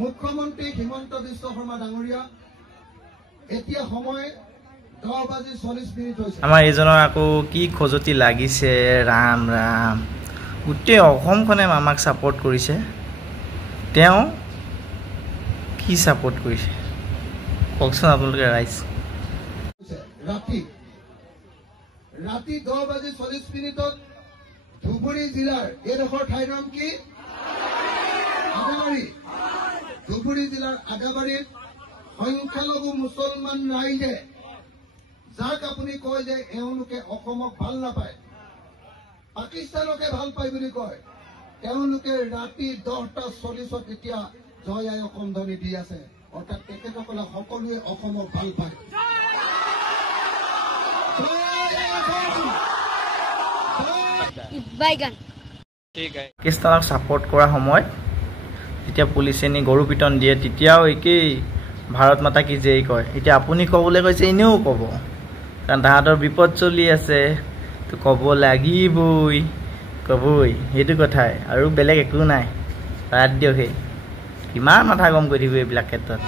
মুখ্যমন্ত্ৰী হিমন্ত বিশ্ব শৰ্মা ডাঙৰীয়া এতিয়া সময় 10:40 হৈছে। আমাৰ এইজনৰ আকৌ কি খজতি লাগিছে ৰাম ৰাম গোটেই অসমখনে আমাক ছাপোৰ্ট কৰিছে তেওঁ কি ছাপোৰ্ট কৰিছে কওকচোন আপোনালোকে ৰাইজ ৰাতি 10:40 ধুবুৰী জিলাৰ এইডোখৰ ঠাইৰ নাম কি আদাবাৰী ধুবুৰী জিলাৰ আদাবাৰীত সংখ্যালঘু মুছলমান ৰাইজে যাক আপুনি কয় যে এওঁলোকে অসমক ভাল নাপায় পাকিস্তানকে ভাল পায় বুলি কয় তেওঁলোকে ৰাতি 10:40 এতিয়া জয় আই অসম ধ্বনি দি আছে অৰ্থাৎ তেখেতসকলে সকলোৱে অসমক ভাল পায় পাকিস্তানক ছাপোৰ্ট কৰা সময়ত যেতিয়া পুলিচে নি গৰু পিটন দিয়ে তেতিয়াও একেই ভাৰত মাতা কি জয় কয় এতিয়া আপুনি ক'বলৈ কৈছে এনেও ক'ব কাৰণ তাহাঁতৰ বিপদ চলি আছে তো ক'ব লাগিবই ক'বই সেইটো কথাই আৰু বেলেগ একো নাই বাদ দিয়ক সেই কিমান মাথা গৰম কৰি থাকিব এইবিলাক ক্ষেত্ৰত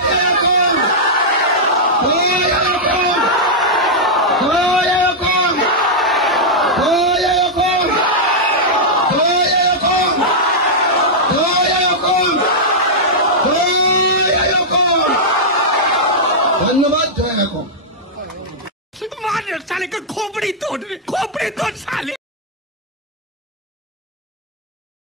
ধন্যবাদ জয় অসম मार साले का खोपड़ी तोड़ साले